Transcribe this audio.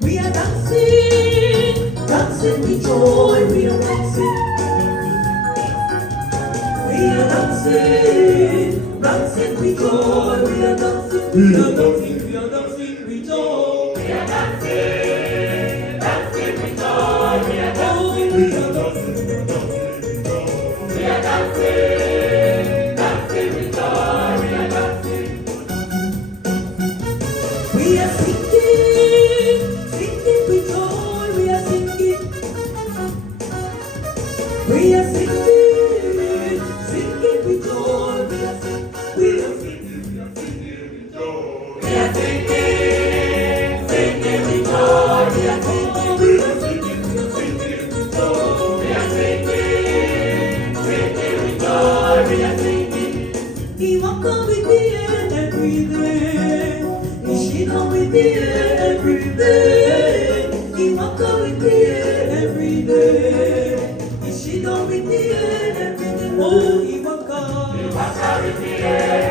We are dancing, dancing with joy. We are dancing. We are dancing, dancing with joy. We are dancing. We are dancing. We are dancing with joy. We are dancing, dancing with joy. We are dancing. We are dancing. We are dancing, dancing with joy. We are dancing. We are singing, singing with joy. We are singing. We are singing, singing with joy. We are singing. We are singing. We are singing with joy. We are singing, singing with joy. We are singing. We are singing. We are singing with joy. We are singing, singing with joy. We are singing. He walked on with me every day. He shone with me every day. He walked on with me every day. He shone with me every day. Oh, he walked on with me.